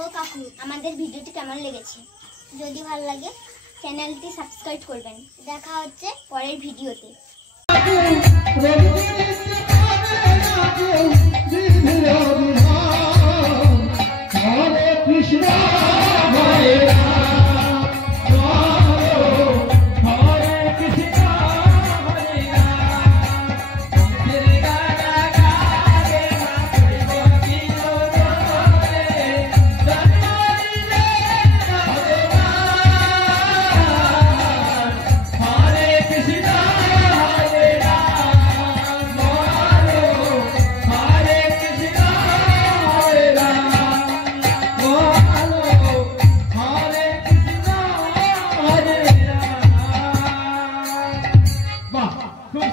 ও কাকু, আমাদের ভিডিওটি কেমন লেগেছে? যদি ভালো লাগে চ্যানেলটি সাবস্ক্রাইব করবেন। দেখা হচ্ছে পরের ভিডিওতে।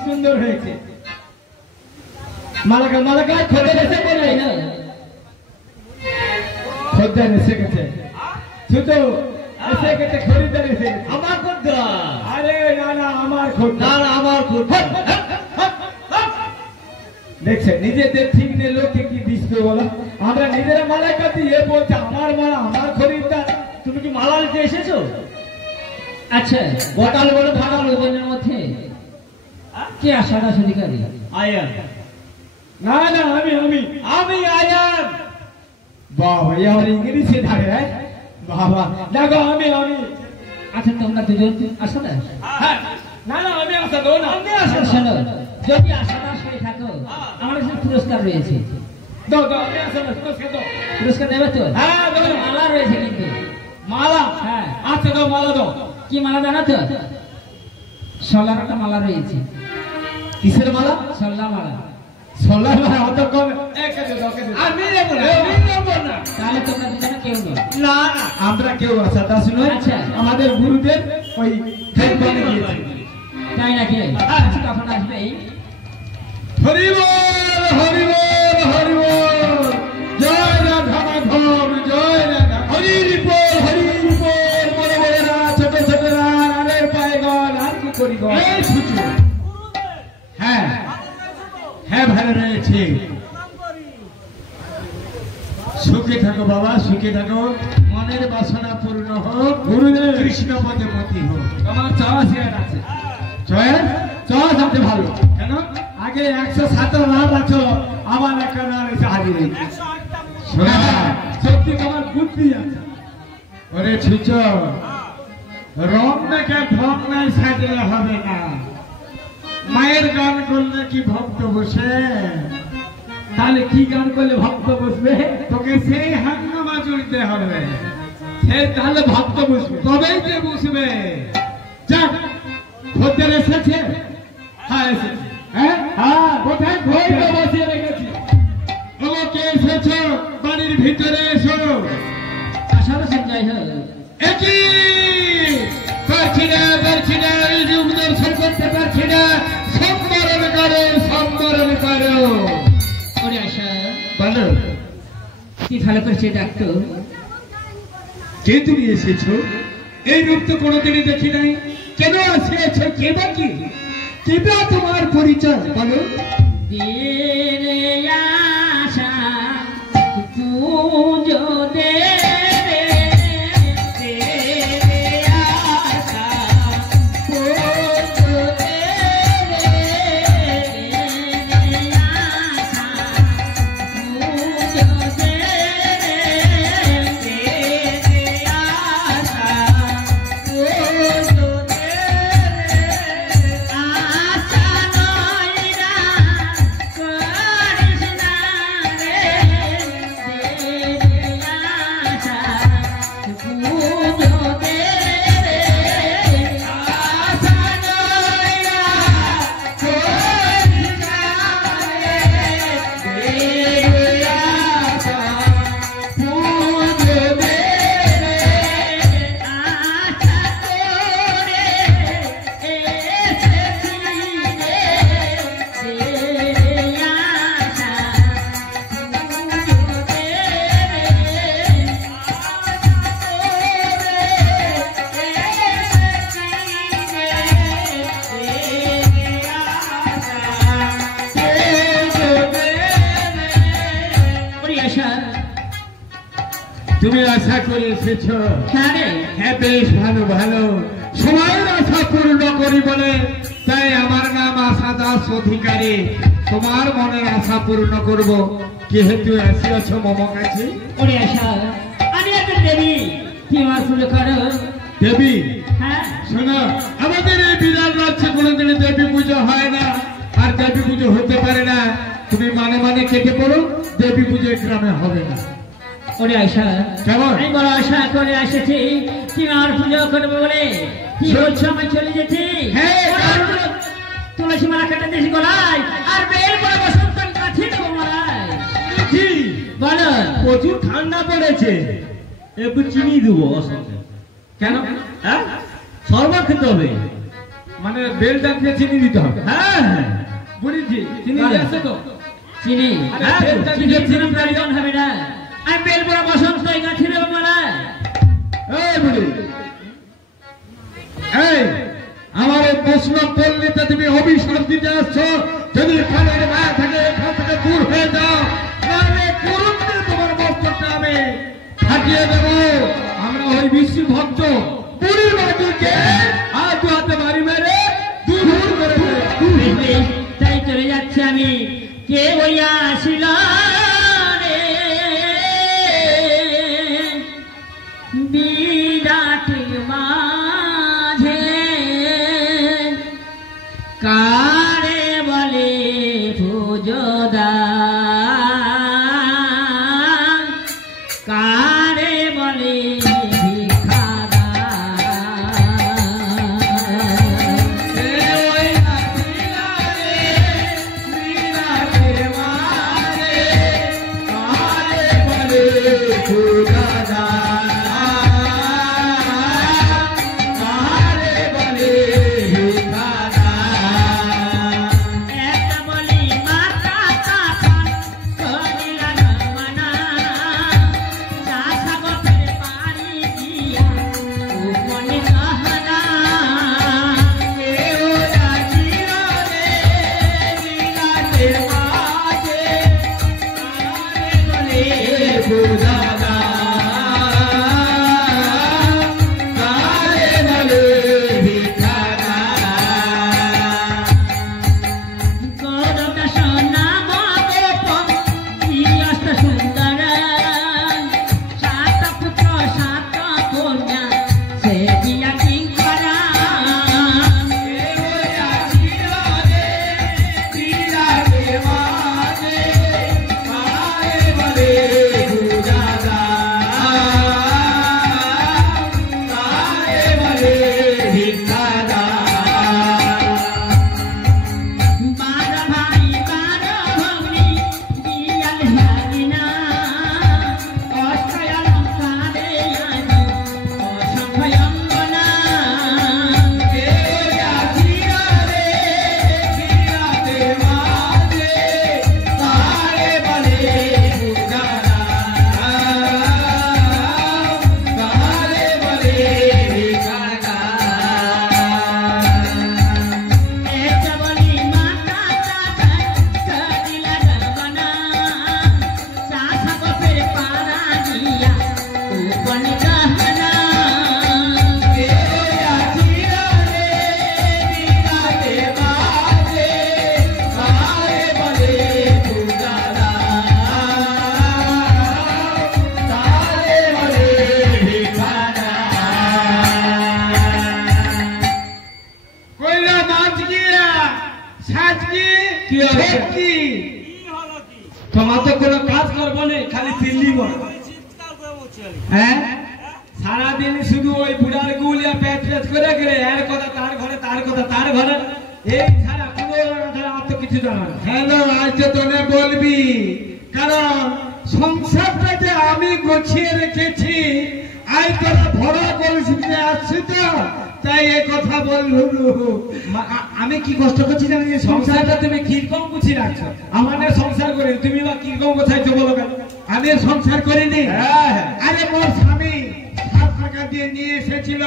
সুন্দর হয়েছে। মালাকা মালাকা খোঁজে এসে বলে না, খোঁজে এসে গেছে, ছুতো এসে গেছে, খরিদার এসে গেছে। আমার খোঁজা? আরে না না, আমার খোঁজ না, না আমার খোঁজ। দেখছেন নিজেদের ঠিক নেই, লোককে কি দিচ্ছে বলো? আমরা নিজেরা মালাকা দিয়ে বলছে আমার মালা, আমার খরিদার। তুমি কি মালা নিতে এসেছো? আচ্ছা, গোটাল বড় ভাগাল ওজনের মধ্যে কে আসার অধিকারী? আয়ান। না না, আমি আমি আমি আয়ান। বাবা, यार ইংরেজি ধারে বাবা। দেখো আমি আমি। আচ্ছা, তোমরা দুজন আসো না? হ্যাঁ, না না, আমি আসা দো না, আমি আসা। শোনো, যদি আশাদাস হয়ে থাকো, আমার কাছে পুরস্কার রয়েছে। দাও দাও, আমি আসা না, পুরস্কার দাও। পুরস্কার দেবে তো? হ্যাঁ দাও। মালা রয়েছে কিন্তু। মালা? হ্যাঁ। আচ্ছা দাও, মালা দাও। কি মালা জানো তো? সোলার একটা মালা রয়েছে। কিসের মালা? সোলা মালা। সোলার মালা অত কম? এক দে দাও, আমি নেব না, আমি নেব না। তাহলে তোমরা দুজনে কেউ নয়? না না, আমরা কেউ আসা তা শুনো। আচ্ছা, আমাদের গুরুদেব ওই খেল করে গিয়েছে। তাই নাকি? আচ্ছা, তখন আসবে। হরি বল, হরি বল, হরি বল। জয় রাধা মাধব, জয় রাধা। হরি বল, হরি বল। বড় বড়রা, ছোট ছোটরা, রানের পায়ে গল, আর কি করি গল? এই ছুটু। হ্যাঁ হ্যাঁ, ভালো রয়েছে। সুখে থাকো বাবা, সুখে থাকো। মনের বাসনা পূর্ণ হোক, গুরুদেব কৃষ্ণ পদে মতি হোক। আমার চয়েস আছে। চয়েস? চয়েস আছে ভালো। কেন? আগে 117 রান রাখছো, আবার একটা রান এসে হাজির হয়েছে। সত্যি তোমার বুদ্ধি আছে। ওরে ছুচ, রং দেখে ঢং নাই সাজলে হবে না। মায়ের গান করলে কি ভক্ত বসে? তাহলে কি গান করলে ভক্ত বসবে? তোকে সেই হাঙ্গামা জুড়তে হবে, সে তাহলে ভক্ত বসবে, তবেই যে বসবে। যাক, খদ্দের এসেছে? হ্যাঁ এসেছে। হ্যাঁ হ্যাঁ, কোথায় খই তো বসিয়ে রেখেছি। ওগো কে এসেছো? বাড়ির ভিতরে এসো। আসার সঞ্জয় হল একই পারছি না, পারছি না, এই যুগ দর্শন করতে পারছি না। সম্বরণ করো, সম্বরণ করো। ওরে আশা, বলো কি ভালো করেছে ডাক্তার। কে তুমি এসেছো? এই রূপ তো কোনোদিনই দেখি নাই। কেন আসিয়াছো? কে বাকি? কে বা তোমার পরিচয় বলো? দিনে আশা পুজো দে তুমি আশা করে এসেছ। হ্যাঁ রে, হ্যাঁ, বেশ ভালো ভালো। সময়ের আশা পূর্ণ করি বলে তাই আমার নাম আশা দাস অধিকারী। তোমার মনের আশা পূর্ণ করব যেহেতু আসিয়াছ মম কাছে। ওরে আশা, আমি একটা দেবী, কি মাসুল করো? দেবী? হ্যাঁ, শোনো, আমাদের এই বিরাট রাজ্যে কোনোদিন দেবী পুজো হয় না, আর দেবী পুজো হতে পারে না। তুমি মানে মানে কেটে পড়ো, দেবী পুজো গ্রামে হবে না। ওরে আশা, কেমন? আমি বড় আশা করে এসেছি তুমি আমার পুজো করবে বলে। কি বলছো, আমি চলে যেতে? হ্যাঁ, তুলসী মালা কেটে দিয়েছি গলায়, আর বের করে বসন্ত কাছে দেবো মালায়। কি বলো। প্রচুর ঠান্ডা পড়েছে, একটু চিনি দেবো অসুবিধা। কেন? হ্যাঁ, শরবত খেতে হবে। মানে বেলটা দিয়ে চিনি দিতে হবে? হ্যাঁ হ্যাঁ, বুঝেছি। চিনি ভালো। আছে তো? চিনি? আরে হ্যাঁ, বেলটা চিনি দিয়ে চিনি প্রয়োজন হবে না। আমি বের করে বসন্ত গাছে দেবো মালায়। এই বুড়ি, এই আমার এই প্রশ্ন পল্লীতে তুমি অভিশাপ দিতে আসছো। যদি এখানে মায়া থাকে এখান থেকে দূর হয়ে যাও, তাহলে কুরুক্ষে তোমার মস্তকটা আমি ফাটিয়ে দেবো। আমরা ওই বিশ্ব ভক্ত বুড়ির বাজুকে আর দু হাতে বাড়ি মেরে দূর করে দেবো। বুঝলি? তাই চলে যাচ্ছে আমি। কে ওই আসিল রে বিরাট মাঝে, কারে বলে পুজোদা, কারে বলে ভিখারা। একটা বলি মাতা কাপন করিলা রমনা, চাষা গফের পানি দিয়া উপনি গহনা। গৌরব সোনা মগোপম শ্রীয়স্ত সুন্দর, সাত পুত্র সাত কন্যা সে দিয়া কিঙ্করা। বার ভাই বার ভগ্নী দিয়াল ভাগিনা, অক্ষয় অলঙ্কারে আনি অসংখ্য অঙ্গনা। একটা বলি মাতা চাচাই করিলা রমনা, চাষা গফের পাড়া দিয়া উপনি গহনা। কইরা নাচ গিয়া সাজ কি কি হবে? কি তোমার তো কোনো কাজ করবো না, খালি চিল্লি বল। হ্যাঁ, সারাদিন শুধু ওই বুড়ার গুলিয়া পেট পেট করে গেলে এর কথা তার ঘরে, তার কথা তার ঘরে, এই ছাড়া কোনো আর তো কিছু জানা না। হ্যাঁ, আজ তো তোনে বলবি, কারণ সংসারটা যে আমি গুছিয়ে রেখেছি, আজ তোরা ভরা পরিস্থিতিতে আসছি তো, তাই এ কথা বললু। আমি কি কষ্ট করছি জানি? সংসারটা তুমি কিরকম গুছিয়ে রাখছো? আমাদের সংসার করে তুমি বা কিরকম গোছাইছো বলো কেন? আমি সংসার করিনি। আরে মোর স্বামী 7 টাকা দিয়ে নিয়ে এসেছিল।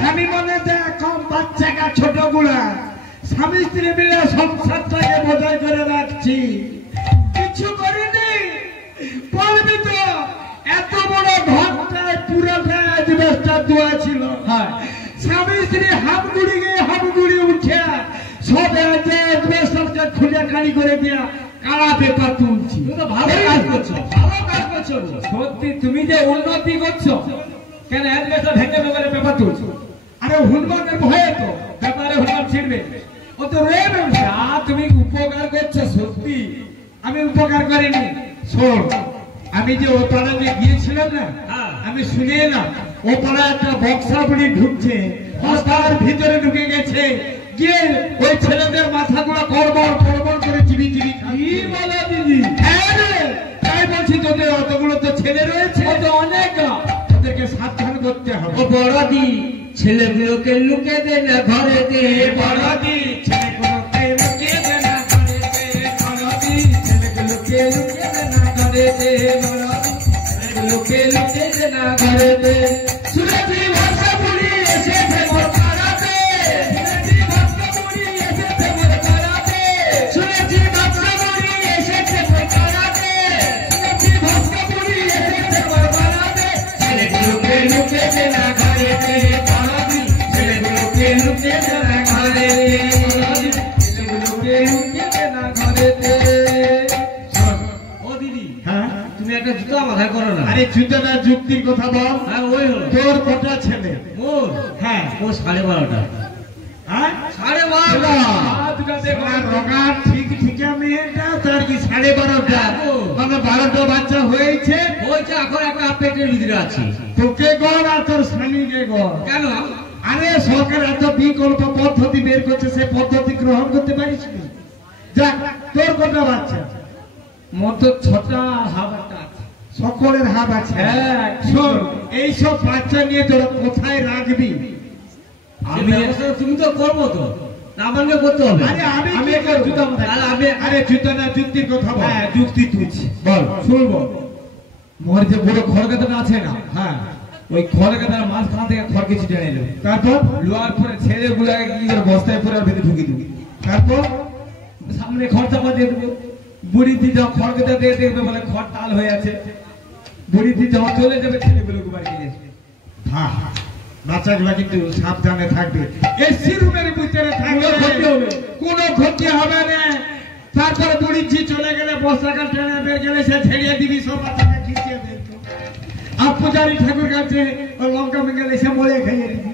স্বামী মনে দেয় কম বাচ্চাকা ছোট গুলা, স্বামী স্ত্রী মিলে সংসারটাকে বোঝাই করে রাখছি, কিছু করিনি। বলবি তো এত দোয়া ছিল। হ্যাঁ। স্বামী স্ত্রী হামগুড়ি উঠে সব সবকে খুলে খালি করে দিয়া কালা পেপার তুলছি। তুমি তো ভালো কাজ করছো, ভালো কাজ করছো গো। সত্যি তুমি যে উন্নতি করছো, কেন অ্যাডভেস্টার ভেঙে ভেঙে পেপার তুলছো? আরে হুনমানের ভয়ে তো পেপারে হুনমান ছিড়বে, ও তো রে ব্যবসা। তুমি উপকার করছো সত্যি, আমি উপকার করিনি। শোন, আমি যে ও পাড়া যে গিয়েছিলাম না, হ্যাঁ। আমি শুনে এলাম ও পাড়া একটা বক্সা বুড়ি ঢুকছে, রাস্তার ভিতরে ঢুকে গেছে, গিয়ে ওই ছেলেদের মাথাগুলো কড়বড় করে চিবি চিবি কি বলে দিদি? হ্যাঁ রে, তাই বলছি তোদের অতগুলো তো ছেলে রয়েছে, ও তো অনেক। ওদেরকে সাবধান করতে হবে। ও বড়দি, ছেলেগুলোকে লুকে দে না ঘরে দে। বড়দি, ছেলেগুলোকে লুকিয়ে দে না ঘরে দে। বড়দি, ছেলেগুলোকে লুকিয়ে দে না ঘরে দে। বড়দি, ছেলেগুলোকে লুকিয়ে দে না ঘরে দে। শুনেছি ভাষা বুড়ি এসেছে মোর পাড়াতে। শুনেছি ভাষা বুড়ি এসেছে মোর পাড়াতে। শুনেছি ভাষা বুড়ি এসেছে মোর পাড়াতে। শুনেছি ভাষা বুড়ি এসেছে মোর পাড়াতে। ছেলেগুলোকে লুকিয়ে দে না ঘরে দে। বড়দি, ছেলেগুলোকে লুকিয়ে দে না ঘরে দে। বড়দি, ছেলেগুলোকে লুকিয়ে দে না ঘরে দে। ও দিদি, হ্যাঁ, তুমি একটা জুতা মাথায় করো না। আরে জুতো না, যুক্তির কথা বল। হ্যাঁ, ওই হলো। তোর কটা ছেলে? মোর, হ্যাঁ, ও 12:30টা। হ্যাঁ, 12:30টা। রোগার ঠিক মেয়েটা তার কি 12:30টা? মানে 12টা বাচ্চা হয়েছে। ওইটা এখন একটা পেটের ভিতরে আছে। তোকে গড় আর তোর স্বামীকে গড়। কেন? আরে সরকার এত বিকল্প পদ্ধতি বের করছে, সে পদ্ধতি গ্রহণ করতে পারিস না। যাক, তোর কটা বাচ্চা? মতো ছোটা হাবাটা আছে। সকলের হাত আছে। হ্যাঁ, শোন, এইসব বাচ্চা নিয়ে তোরা কোথায় রাখবি? আমি ব্যবস্থা তুমি তো করবো তো, না আমাকে করতে হবে। আরে আমি আমি কি একটা করবো? জুতা মাথায়- তাহলে আমি আরে জুতা না, যুক্তির কথা বল। হ্যাঁ, যুক্তি তুলছি। বল, শুনবো। মোর যে বড় খড়গাদাটা আছে না, হ্যাঁ, ওই খড়গাদার মাঝখান থেকে খড় কিছু টেনে এলো। তারপর লোয়ার পরে ছেলেগুলাকে কি করে বস্তায় পরে আর ভেতরে ঢুকিয়ে দিবি। তারপর সামনে খড় চাপা দিয়ে দেবো। বুড়ি দিয়ে যখন খড়গাদা দিয়ে দেখবে বলে খড় টাল হয়ে আছে, বুড়ি দিয়ে যখন চলে যাবে ছেলেগুলোকে বাড়ি নিয়ে আসবে। হ্যাঁ, বাচ্চাগুলা কিন্তু সাবধানে থাকবে। এসি রুমের ভিতরে থাকবে, কোনো ক্ষতি হবে না। কোনো ক্ষতি হবে না। তারপরে বুড়ি ঝি চলে গেলে, বস্তাকাল টেনে বের গেলে সে ছেড়িয়ে দিবি, সব বাচ্চাকে খিচিয়ে দেবে। আর পূজারি ঠাকুর কাছে ও লঙ্কা মেঙ্গেলে সে মরে খেয়ে দিবি।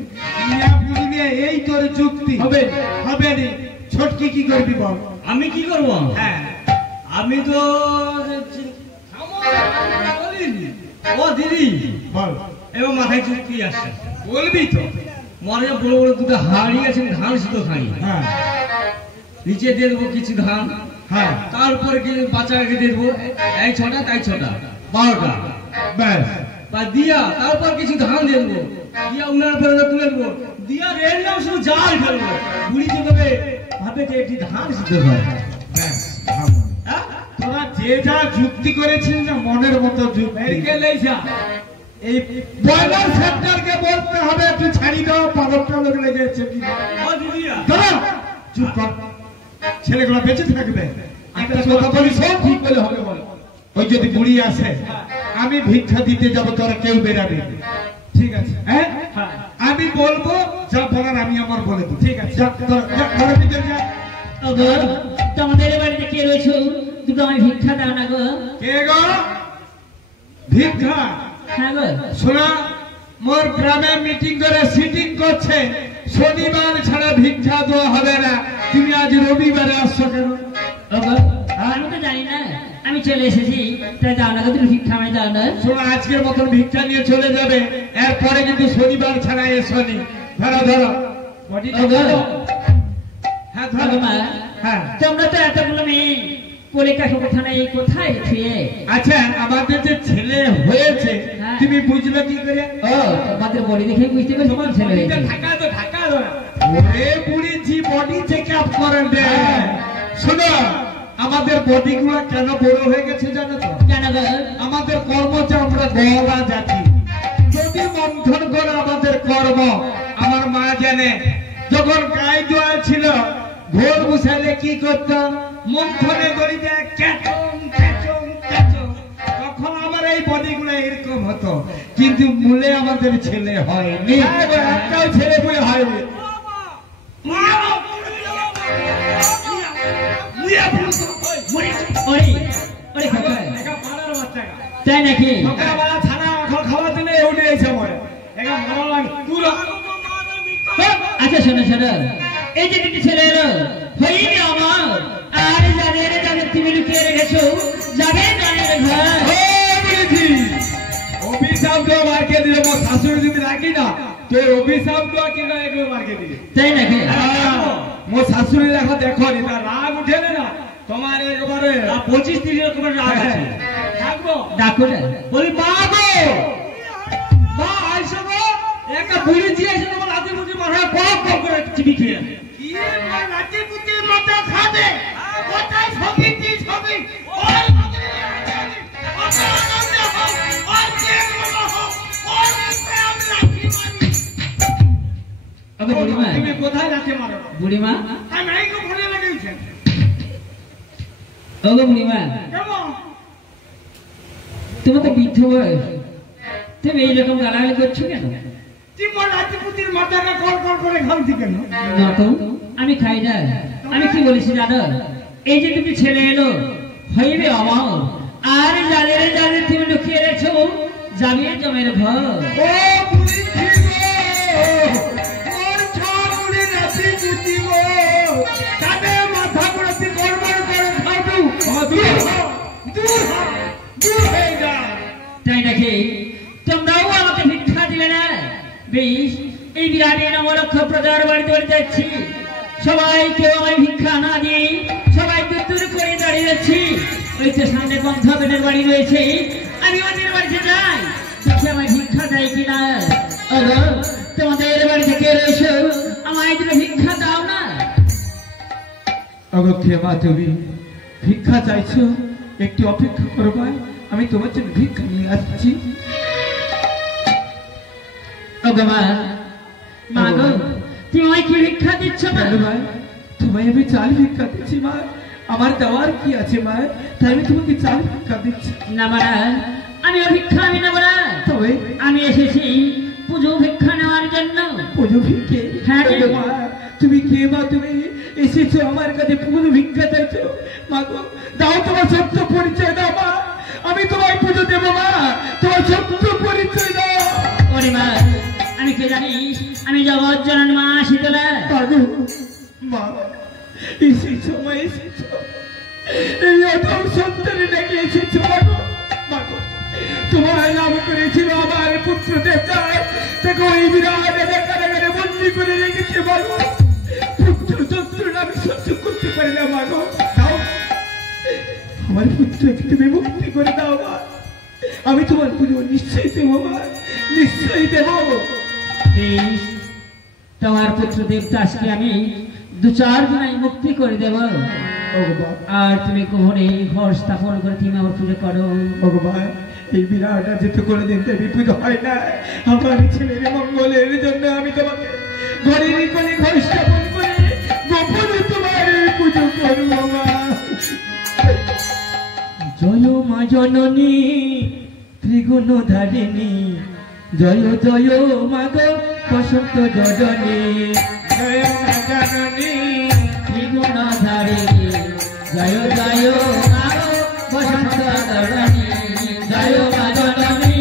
মিয়া বুড়ি নিয়ে এই তোর যুক্তি হবে? হবে নি। ছোটকি কি করবি বল? আমি কি করবো? হ্যাঁ, আমি তো ও দিদি, বল, এবার মাথায় চুক্তি আসছে। বলবি তো। মনে বড় বড় দুটো হাড়ি আছে, ধান শুধু খাই। হ্যাঁ, নিচে দিয়ে দেবো কিছু ধান, হ্যাঁ, তারপরে কিছু বাচ্চাকে দিয়ে দেবো, এই 6টা তাই 6টা, 12টা ব্যাস। বা দিয়া, তারপর কিছু ধান দিয়ে দেবো, দিয়া উনার পরে তুলে দেবো, দিয়া রেল নাম শুধু জাল ফেলবো। বুড়ি কি করবে? ভাবে যে এটি ধান সিদ্ধ হয়। ব্যাস, ভালো। হ্যাঁ? তোরা যে যা যুক্তি করেছিস না, মনের মতো যুক্তি। এই বয়লার সেক্টরকে বলতে হবে একটু ছাড়ি দাও, পালকটা লোক লেগেছে কি ও দিদিয়া, দাঁড়া, চুপ কর। ছেলেগুলো বেঁচে থাকবে। একটা কথা বলি, সব ঠিক বলে হবে বল। ওই যদি বুড়ি আসে, আমি ভিক্ষা দিতে যাব, তোরা কেউ বেরাবে না। ঠিক আছে। হ্যাঁ, হ্যাঁ। আমি বলবো, যা বলার আমি আমার বলে দেবো। ঠিক আছে। যা, তোরা যা, ঘরের ভিতরে যা। ওগো, তোমাদের বাড়িতে কে রয়েছে? দুটো আমি ভিক্ষা দাও না গো। কে গো? ভিক্ষা? হ্যাঁ গো। শোনা, মোর গ্রামে মিটিং করে সিটিং করছে, শনিবার ছাড়া ভিক্ষা দেওয়া হবে না। তুমি আজ রবিবারে আসছো কেন? ওগো, আমি তো জানি না, আমি চলে এসেছি। তাই দাও না গো, তুমি ভিক্ষা আমায় দাও না। শোনো, আজকের মতন ভিক্ষা নিয়ে চলে যাবে, এরপরে কিন্তু শনিবার ছাড়া এসনি। ধরো ধরো। ওগো, হ্যাঁ, ওগো ধরো। মা, হ্যাঁ, তোমরা তো এতগুলো মেয়ে পরীক্ষা কোথায় নেই, কোথায় ছুঁয়ে? আচ্ছা, আমাদের যে ছেলে হয়েছে, হ্যাঁ। তুমি বুঝলে কি করে? ও, তোমাদের বডি দেখে বুঝতে পেরেছি তোমার ছেলে হয়েছে। ওরে বুড়ি, জি বডি চেক আপ করেন রে। শোনো, আমাদের বডি গুলা কেন বড় হয়ে গেছে জানো তো? কেন গো? আমাদের কর্ম যে আমরা গলা জাতি, যদি মন্থন করে আমাদের কর্ম, আমার মা জানে, যখন গায়ে দোয়া ছিল, ভোর বসালে কি করত? মন্থনে করি যায়, ক্যাচং ক্যাচং ক্যাচং। তখন আমার এই বডিগুলো এরকম হতো, কিন্তু মূলে আমাদের ছেলে হয়নি। একটাও ছেলে বলে হয়নি। তাই নাকি? আচ্ছা শোনো শোনো, এই যে দুটি ছেলে এলো হইনি আমার, আর যাদের যাদের তুমি লুকিয়ে রেখেছো যাবে জানের ঘর। অভিশাপ দেওয়া মার্কে দিলে আমার শাশুড়ি যদি রাখি না, তোর অভিশাপ দেওয়া কিনা এগুলো মার্কে দিলে। তাই নাকি? মোর শাশুড়ি দেখো দেখো নি, তার রাগ উঠে না তোমার একবারে 25-30 রকমের রাগ আছে। থাকবো ডাকো না। বলি মা গো, মা আইসো গো, একটা বুড়ি জি এসে তোমার হাতে মুঠি মাথায় কপ কপ করে চিবি খেয়ে। কি লাঠি পুতির মাথা খাবে কোথায় সবিতি সবি ওর বুড়িমা, তুমি কোথায় যাচ্ছে মারো? বুড়িমা, আমি এই তো ফোনে লাগাইছে ওগো বুড়িমা, কেমন তোমার তো বৃদ্ধ বয়স, তুমি এইরকম গালাগালি করছো কেন? তোমার লাঠি পুতির মাথাটা কল কল করে ঘামছি কেন? না তো, আমি খাই না। আমি কি বলেছি জানো? এই যে তুমি ছেলে এলো হইবে আমার, আর যাদের যাদের তুমি লুকিয়ে রেখেছো যাবে জমের ঘর। ও বুড়ি ওর ছাড়ুড়ি লাঠি পুতি গো তাদের মাথা পড়তে গড়বড় করে খাবু দূর হয়ে যা। তাই নাকি? তোমরাও আমাকে ভিক্ষা দিলে না? বেশ, এই বিরাট নবলক্ষ প্রজার বাড়িতে বাড়ি যাচ্ছি, সবাই কেউ আমায় ভিক্ষা না দিয়ে সবাই দূর দূর করে দাঁড়িয়ে যাচ্ছি। ওই তো সামনে বন্ধবের বাড়ি রয়েছে, আমি ওদের বাড়িতে যাই, দেখি আমায় ভিক্ষা দেয় কিনা। ওগো, তোমাদের বাড়ি থেকে রয়েছে, আমায় দুটো ভিক্ষা দাও না। ওগো ক্ষমা, তুমি ভিক্ষা চাইছো, একটু অপেক্ষা করো ভাই, আমি তোমার জন্য ভিক্ষা নিয়ে আসছি। ওগো মা, মা গো, তুমি আমায় কি ভিক্ষা দিচ্ছ মা? ভাই, তোমায় আমি চাল ভিক্ষা দিচ্ছি মা, আমার দেওয়ার কি আছে মা, তাই আমি তোমাকে চাল ভিক্ষা দিচ্ছি। না মারা, আমি ভিক্ষা আমি নেব না। তবে আমি এসেছি পুজো ভিক্ষা নেওয়ার জন্য। পুজো ভিক্ষে? হ্যাঁ রে। ওগো মা, তুমি কে মা? তুমি এসেছো আমার কাছে পুজো ভিক্ষা চাইছো? মা গো, দাও তোমার সত্য পরিচয় দাও মা, আমি তোমায় পুজো দেবো মা, তোমার সত্য পরিচয় দাও। ওরে মা, আমি কে জানিস? আমি জগৎ জননী মা শীতলা। দাদু, মা এসেছো মা, এসেছো, এই অধম সন্তানে ডেকে এসেছো মা গো। মা গো, তোমার নাম করেছিল আমার পুত্র দেবতায়, দেখো এই বিরাট কারাগারে বন্দি করে রেখেছে মা গো। পুত্র যন্ত্রণা আমি সহ্য করতে পারি না মা গো, দাও আমার পুত্রকে তুমি মুক্তি করে দাও মা, আমি তোমার পুজো নিশ্চয়ই দেবো মা, নিশ্চয়ই দেবো। বেশ, তোমার পুত্র দেবদাসকে আমি 2-4 দিনে মুক্তি করে দেব, আর তুমি কোহরে ঘর স্থাপন করে তুমি আমার পুজো করো। ভগবান, এই বিরাট যেতে কোনোদিন দেবী পুজো হয় না, আমার ছেলের মঙ্গলের জন্য আমি তোমাকে ঘরের কোণে ঘর স্থাপন করে গোপনে তোমার পুজো করবো মা। জয় মা জননী ত্রিগুণ ধারিণী, জয় জয় মা গো বসন্ত জননী, জয় মা জননী ত্রিগুণ ধারিণী, জয় জয় মা গো বসন্ত জননী, জয় মা জননী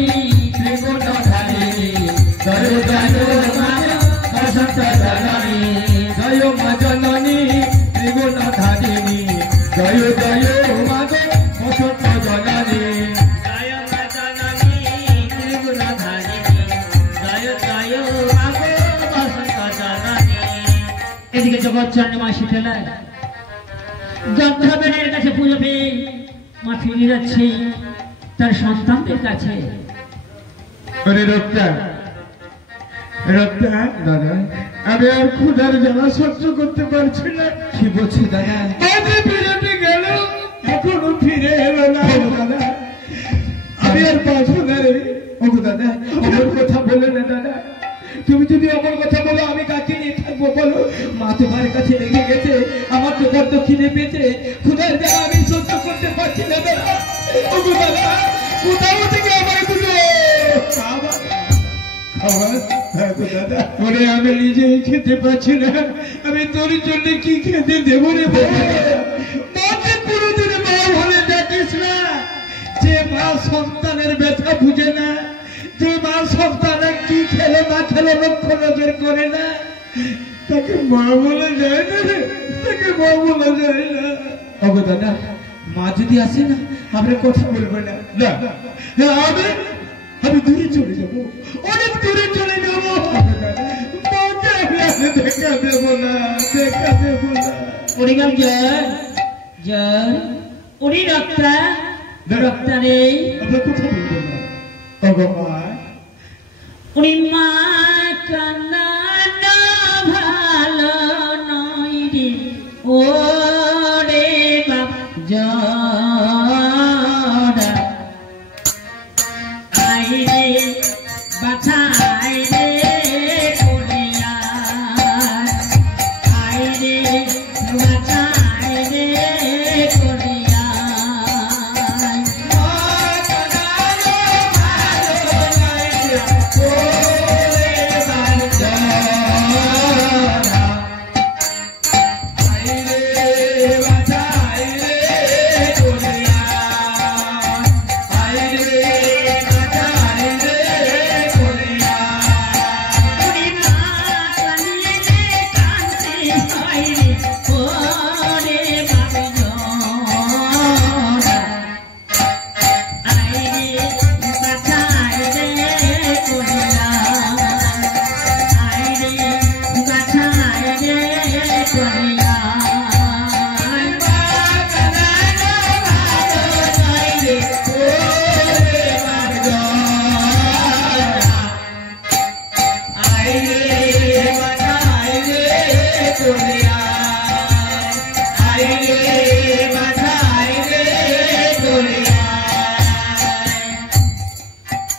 ত্রিগুণ ধারিণী, জয় জয় মা গো বসন্ত জননী, জয় মা জননী ত্রিগুণ ধারিণী, জয় জয় মা গো বসন্ত জননী। জয় মা জননী ত্রিগুণ ধারিণী, জয় জয় মা গো বসন্ত জননী। এদিকে জগৎ জননী মা শীতলা গন্ধর্বের কাছে পুজো পেয়ে মা ফিরে যাচ্ছে তার সন্তানদের কাছে। ওরে রক্তা, রক্তা দাদা, আমি আর ক্ষুধার জ্বালা সহ্য করতে পারছি না। কি বলছি দাদা? আগে ফিরে গেল, এখনো ফিরে এলো না দাদা, আমি আর বাঁচবো না রে। ওগো দাদা, আমার কথা বলো না দাদা, তুমি যদি আমার কথা বলো আমি কাকে নিয়ে থাকবো বলো? মা তোমার কাছে রেখে গেছে, আমার তো বড্ড খিদে পেয়েছে, ক্ষুধার জ্বালা আমি সহ্য করতে পারছি না দাদা। ওগো দাদা, কোথাও থেকে আমার দুটো ওরে আমি নিজেই খেতে পাচ্ছি না, আমি তোর জন্য কি খেতে দেবো রে মাকে কোনোদিন মা বলে দেখিস না। যে মা সন্তানের ব্যথা বুঝে না, যে মা সন্তানের কি খেলো না খেলো লক্ষ্য নজর করে না, তাকে মা বলা যায় না রে, তাকে মা বলা যায় না। ওগো দাদা, মা যদি আসে না আমরা কথা বলবো না, আমি দূরে চলে যাবো, অনেক দূরে চলে যাবো। মাকে আমি আগে দেখা দেবো না, দেখা দেবো না। উনি গেল জয় উনি রক্তা নেই, আমরা কথা বলবো না। ওগো মা, উনি মা কান্না না ভালো নয় রে ও রে বাপ জড়া আই রে বাছাই রে কোলিয়া আই রে বাছাই রে কোলিয়া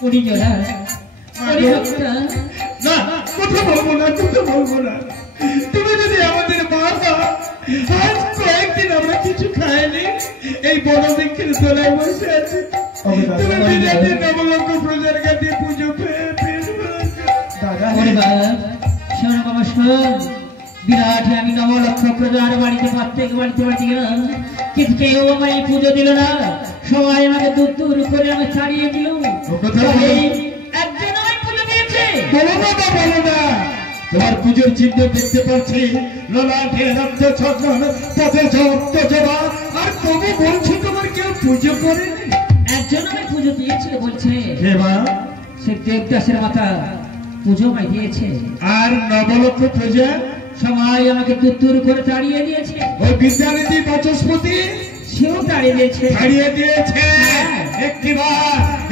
উনি জোড়া উনি রক্তা না, কথা বলবো না, কথা বলবো না। তুমি যদি আমাদের মা আজ কয়েকদিন আমরা কিছু খাইনি, এই বড় বৃক্ষের তলায় বসে আছি, তুমি বিরাটে নবলক্ষ প্রজার কাছে পুজো পেয়ে দাদা। ওরে বাবা, শোন বাবা শোন, বিরাটে আমি নবলক্ষ প্রজার বাড়িতে প্রত্যেক বাড়িতে গেলাম, কিন্তু কেউ আমায় পুজো দিল না, সবাই আমাকে দূর দূর করে আমাকে ছাড়িয়ে দিল। একজন আমায় পুজো দিয়েছে। বলো না, বলো না, তোমার পুজোর চিহ্ন দেখতে পাচ্ছি, ললাটে রক্ত ছত্র পথে রক্ত জবা, আর তবু বলছি তোমার কেউ পুজো করেনি। একজন আমায় পুজো দিয়েছে বলছে, হে মা, সে দেবদাসের মাথা পুজো আমায় দিয়েছে। আর নবলক্ষ প্রজা সবাই আমাকে দূর দূর করে তাড়িয়ে দিয়েছে। ওই বিদ্যানীতি বাচস্পতি সেও তাড়িয়ে দিয়েছে, ছাড়িয়ে দিয়েছে।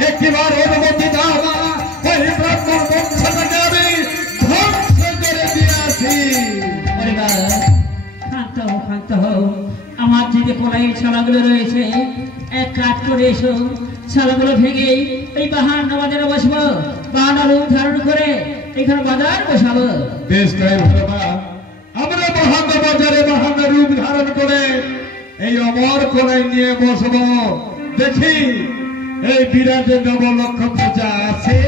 একটিবার অনুমতি দাও মা, ওই ব্রাহ্মণ বংশটাকে আমি ধ্বংস করে দিয়ে আসি। শান্ত হও, আমার যে কোলাইয়ের ছালাগুলো রয়েছে, এক কাজ করে এসো, ছালাগুলো ভেঙে এই বাহান্ন বাজারে বসবো, বাহান্ন রূপ ধারণ করে এখানে বাজার বসাবো। বেশ তাই ভালো মা, আমরা বাহান্ন বাজারে বাহান্ন রূপ ধারণ করে এই অমর কোলাই নিয়ে বসবো। দেখি এই বিরাটে নবলক্ষ পূজা আছে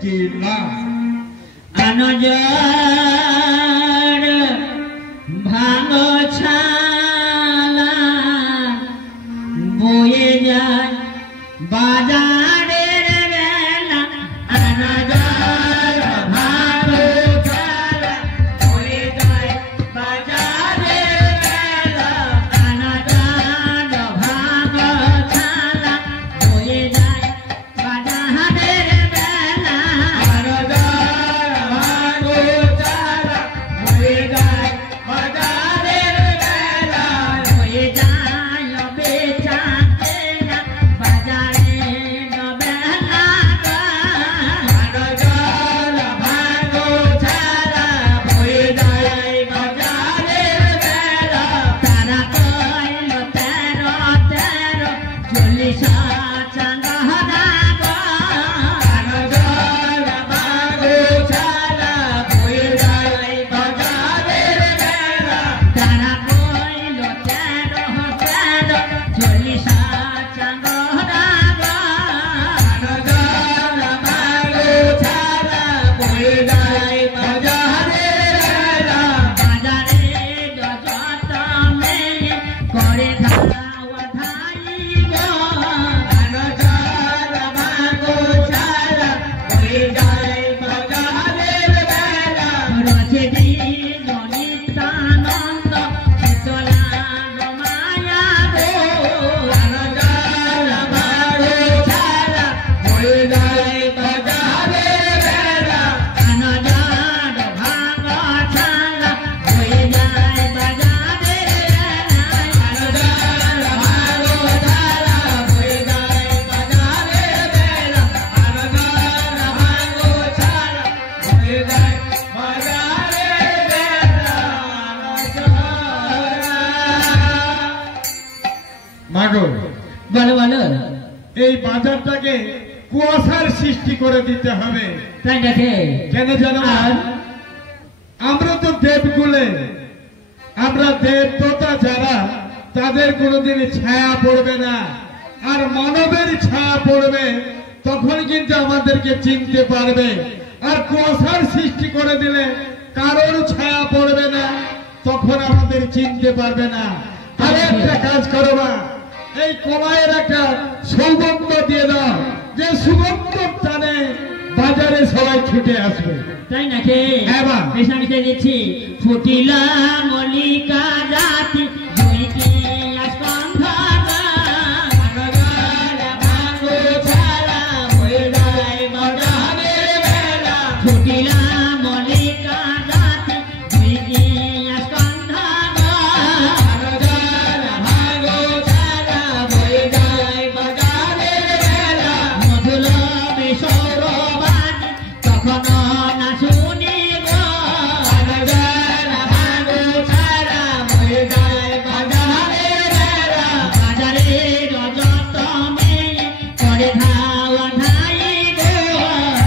কি না। আনজার ভাঙো ছালা বয়ে যায় বাজারের বেলা, আনজার ভাঙো ছালা বয়ে যায় বাজারের বেলা, আনজার ভাঙো ছালা বয়ে যায় বাজারের বেলা, আনজার ভাঙো ছালা এই বাজারটাকে কুয়াশার সৃষ্টি করে দিতে হবে। তাই নাকি? কেন জানো? আমরা তো দেবকুলে, আমরা দেবতা যারা, তাদের কোনোদিন ছায়া পড়বে না, আর মানবের ছায়া পড়বে তখন কিন্তু আমাদেরকে চিনতে পারবে। আর কুয়াশার সৃষ্টি করে দিলে কারোর ছায়া পড়বে না, তখন আমাদের চিনতে পারবে না। আর একটা কাজ করো না, এই কলাইয়ের একটা সুগন্ধ দিয়ে দাও, যে সুগন্ধ টানে বাজারে সবাই ছুটে আসবে। তাই নাকি? হ্যাঁ মা। বেশ, আমি তাই দিচ্ছি। ফুটিলা মল্লিকা জাতি জুইটি স্কন্ধরা আনগরা ভাঙো ছাড়া হয়ে যায় মদানের বেলা। ফুটিলা মল্লিকা জাতি জুইটি স্কন্ধরা আনগরা ভাঙো ছাড়া হয়ে যায় মদানের বেলা। মধুল বিশ্বরবাণী তখন না শুনি গো আনগরা ভাঙো ছাড়া হয়ে যায় মদানের বেলা। বাজারে রজত মেয়ে করে ধাওয়া ধাই গো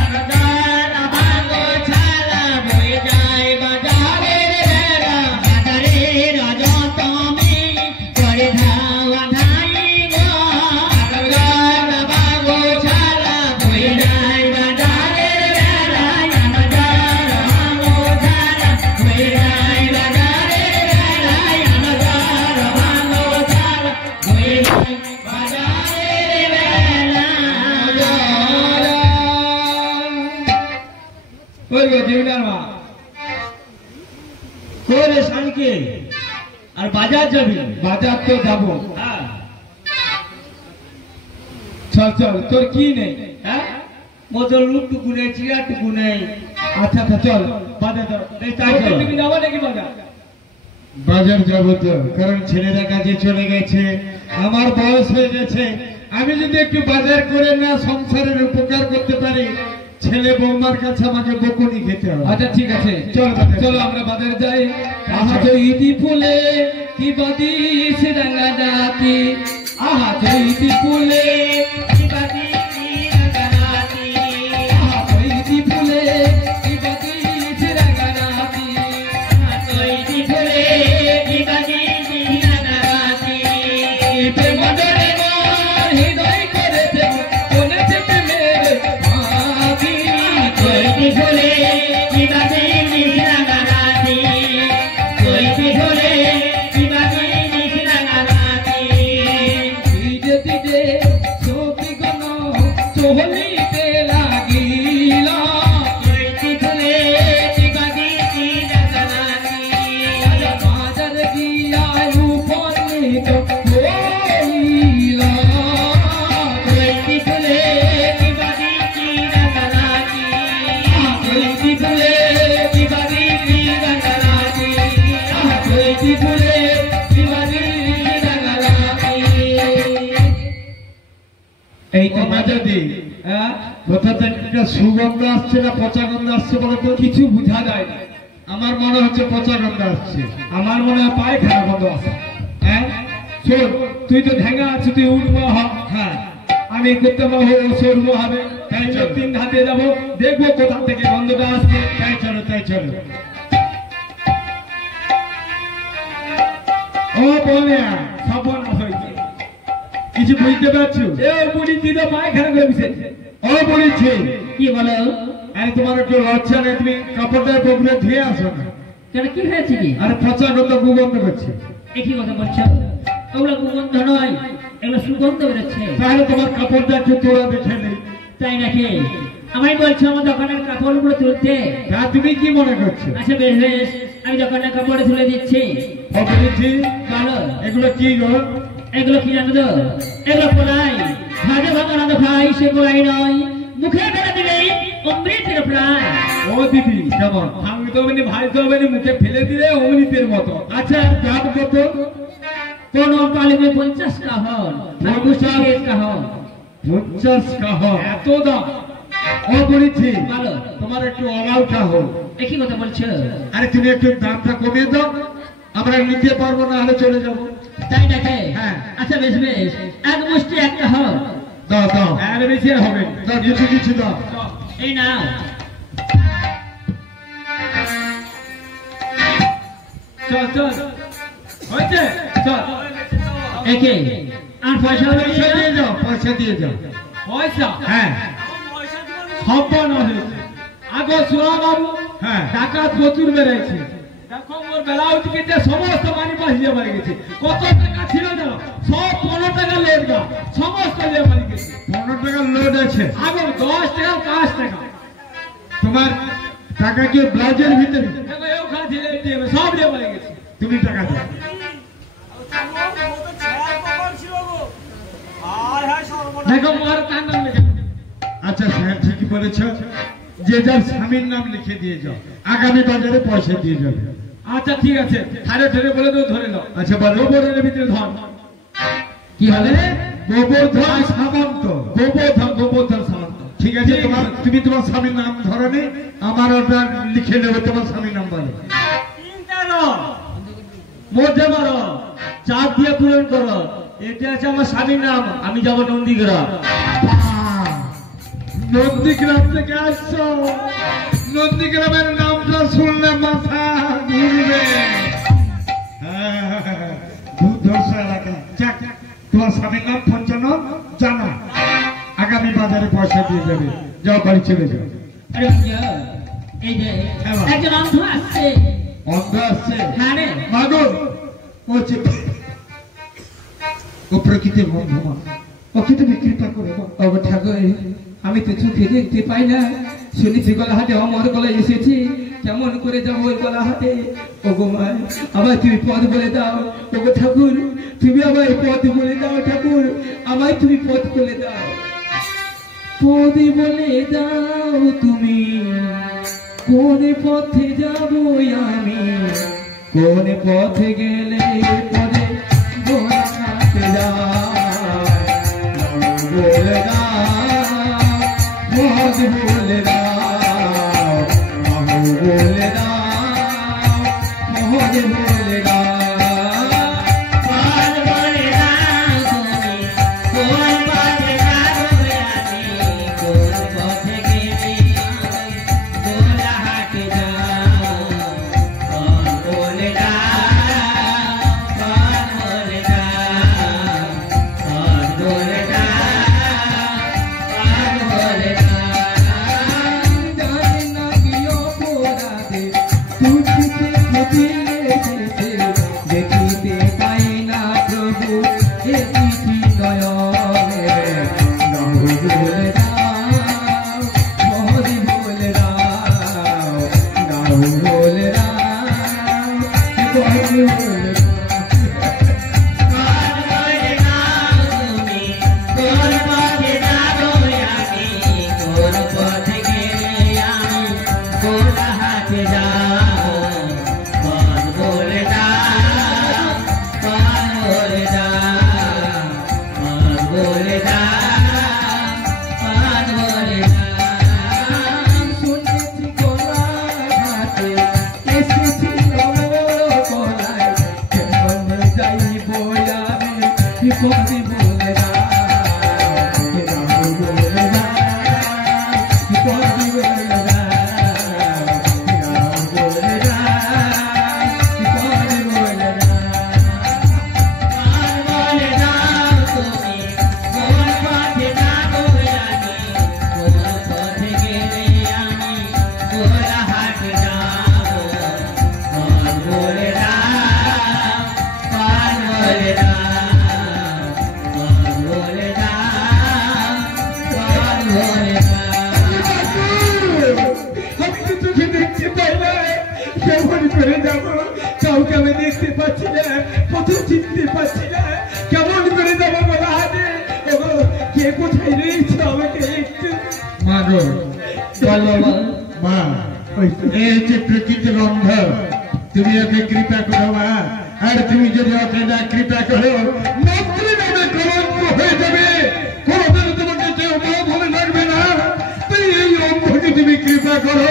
আনগরা ভাঙো ছাড়া হয়ে যায় মদানের বেলা। বাজারে রজত মেয়ে করে ধাওয়া ধাই গো আনগরা ভাঙো ছাড়া হয়ে যায় মদানের বেলা। আনগরা ভাঙো ছাড়া হয়ে যায় মদানের বেলা। আনগরা ভাঙো ছাড়া হয়ে যায় মদানের বেলা। কই গো দেবনার মা, কই রে শানকে? আর বাজার যাবি? বাজার তো যাবো। হ্যাঁ। চল চল, তোর কি নেই? হ্যাঁ, মতো লুটটুকু নেই, চিড়াটুকু নেই। আচ্ছা আচ্ছা চল বাজার যাবো। এই তাই চলো। তুমি যাবো নাকি বাজার? বাজার যাবো তো, কারণ ছেলেরা কাজে চলে গেছে, আমার বয়স হয়ে গেছে। আমি যদি একটু বাজার করে না সংসারের উপকার করতে পারি, ছেলে বৌমার কাছে আমাকে বকুনি খেতে হবে। আচ্ছা ঠিক আছে, চল বাজার। চলো আমরা বাজারে যাই। আহা চৈতি ফুলে কি বাদিস রাঙা জাতি, আহা চৈতি ফুলে কি বাদিস রাঙা জাতি, আহা চৈতি ফুলে কি বাদিস রাঙা জাতি, আহা চৈতি ফুলে কি বাদিস রাঙা জাতি। প্রেম ধরে মোর হৃদয় করেছে কোনেছে প্রেমের আঁখি, চৈতি ফুলে কি বাদিস রাঙা জাতি, চৈতি ফুলে কি বাদিস রাঙা জাতি। ধীরে ধীরে সখী গণ চহলিতে লাগিল, চৈতি ফুলে কি বাদিস রাঙা জাতি। বাজার গিয়া উপনীত হইল, চৈতি ফুলে কি বাদিস রাঙা জাতি, চৈতি ফুলে কি বাদিস রাঙা জাতি, চৈতি ফুলে কি বাদিস রাঙা জাতি। এই তো বাজার দিই। হ্যাঁ, কোথা থেকে একটা সুগন্ধ আসছে না পচা গন্ধ আসছে বলো তো? কিছু বুঝা যায় না। আমার মনে হচ্ছে পচা গন্ধ আসছে। আমার মনে হয় পায়খানা বন্ধ আছে। হ্যাঁ শোন, তুই তো ঢেঙ্গা আছিস, তুই উঠবো হ। হ্যাঁ, আমি করতে পারবো, সরবো হবে। তাই চল। তিন হাতে যাবো, দেখবো কোথা থেকে গন্ধটা আসছে। তাই চলো তাই চলো। ও বলে সর্বনাশ হয়েছে। কিছু বুঝতে পারছো? এ বুড়ি কি তো পায়খানা করে মিশেছে। ও বলেছি, কি বলো? আরে তোমার একটু লজ্জা নেই? তুমি কাপড়টা বগলে ধুয়ে আসো না। কেন, কি হয়েছে কি? আরে পচা গন্ধ কুগন্ধ করছে। একই কথা বলছো? ওগুলো কুগন্ধ নয়, এগুলো সুগন্ধ বেরোচ্ছে। তাহলে তোমার কাপড়টা একটু তোলা দেখে নেই। তাই নাকি? আমায় বলছো আমার দোকানের কাপড়গুলো তুলতে? তা তুমি কি মনে করছো? আচ্ছা বেশ বেশ, আমি দোকানের কাপড় তুলে দিচ্ছি। ও বলেছি, বলো, এগুলো কি গো? এগুলো কি জানো তো? এগুলো পোলাই, ভাজে ভাঙা না খাই সে পোলাই নয়, মুখে বেড়া দিলেই অমৃতের প্রায়। ও দিদি কেমন? ভাঙতে হবে না, ভাজতে হবে না, মুখে ফেলে দিলে অমৃতের মতো। আচ্ছা দাম কত? কোন পালিমে 50 কাহন, 50 কাহন। 50 কাহন? এত দাম? ও বলেছি, বলো, তোমার একটু অলাউ কাহন। একই কথা বলছো? আরে তুমি একটু দামটা কমিয়ে দাও, আমরা নিতে পারবো না, হলে চলে যাবো। তাই নাকি? হ্যাঁ। আচ্ছা বেশ বেশ, এক মুষ্টি একটা হোক। দাও দাও এর বেশি আর হবে না। দাও কিছু কিছু দাও এই নাও চল চল হয়েছে চল একে আর পয়সা হবে পয়সা দিয়ে যাও পয়সা দিয়ে যাও পয়সা হ্যাঁ সম্পন্ন হয়েছে আগে সুরা বাবু হ্যাঁ ডাকাত প্রচুর বেড়েছে দেখো মোর বেলা উঠে যে সমস্ত মানি পাস দিয়ে বাড়ি গেছে কত টাকা ছিল জানো সব 15 টাকা লোড গা সমস্ত দিয়ে বাড়ি গেছে 15 টাকা লোড আছে আগে 10 টাকা 5 টাকা তোমার টাকা কি ব্লাউজের ভিতরে দেখো এও খা ছিল দিয়ে সব দিয়ে বাড়ি গেছে তুমি টাকা দাও দেখো মোর কান্না লেগে আচ্ছা স্যার ঠিকই বলেছ যে যার স্বামীর নাম লিখে দিয়ে যাও আগামী বাজারে পয়সা দিয়ে যাবে আচ্ছা ঠিক আছে ঠারে ঠারে বলে দাও ধরে নাও আচ্ছা বলো গোবরের ভিতরে ধর কি হবে গোবর্ধন সামন্ত গোবর্ধন সামন্ত ঠিক আছে তুমি তোমার স্বামীর নাম ধরো নি আমার ওটা লিখে নেবে তোমার স্বামীর নাম বলে মধ্যে মারো চাপ দিয়ে পূরণ করো এটা আছে আমার স্বামীর নাম আমি যাবো নন্দীগ্রাম নন্দীগ্রাম থেকে আসছো নন্দীগ্রামের নামটা শুনলে মাথা ঘুরবে দুর্ধর্ষ এলাকা যাক তোমার স্বামীর নাম পঞ্চান্ন জানা আগামী বাজারে পয়সা দিয়ে যাবে যাও বাড়ি চলে যাও আরে ভাইয়া, এই যে একজন অন্ধ আসছে অন্ধ আসছে হ্যাঁ রে মাগো ও প্রকৃতির বন্ধু মা ওকে তুমি কৃপা করে বাবা ঠাকুর আমি তো চোখে দেখতে পাই না শুনেছি গলাহাটে আমার গলায় এসেছি কেমন করে যাবো ওই গলাহাটে ওগো মা আমায় তুমি পথ বলে দাও ওগো ঠাকুর তুমি আমায় পথ বলে দাও ঠাকুর আমায় তুমি পথ বলে দাও পথ বলে দাও তুমি কোন পথে যাবো আমি কোন পথে গেলে পদে গলাহাটে যায় বলে দাও পথ বলে দাও বলে দাও পথ বলে দাও প্রকৃতির অন্ধ তুমি ওকে কৃপা করো মা আর তুমি যদি ওকে না কৃপা করো মাতৃ নামে কলঙ্ক হয়ে যাবে কোনদিন তোমাকে কেউ মা বলে রাখবে না তুই এই অন্ধকে তুমি কৃপা করো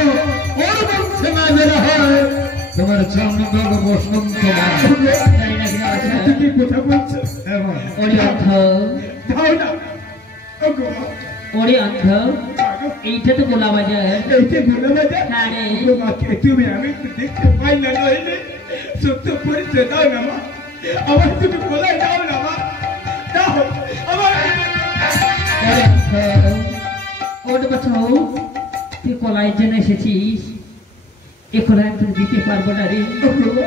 ওর বংশে না যারা হয় তোমার চন্দ্র বসন্ত মা তুমি কথা বলছো ওই অর্থ দাও না ওগো মা, ওরে অন্ধ এইটা তো গোলা বাজার। এইটা গোলা বাজার? হ্যাঁ রে। ওগো মা, তুমি আমি তো দেখতে পাই না, নইলে সত্য পরিচয় দাও না মা, আমার তুমি গোলায় দাও না মা, দাও আমার। ওরে অন্ধ, ওর বাছাও তুই কলাই জন্য এসেছিস, এ কলাই তোর দিতে পারবো না রে। ওগো মা,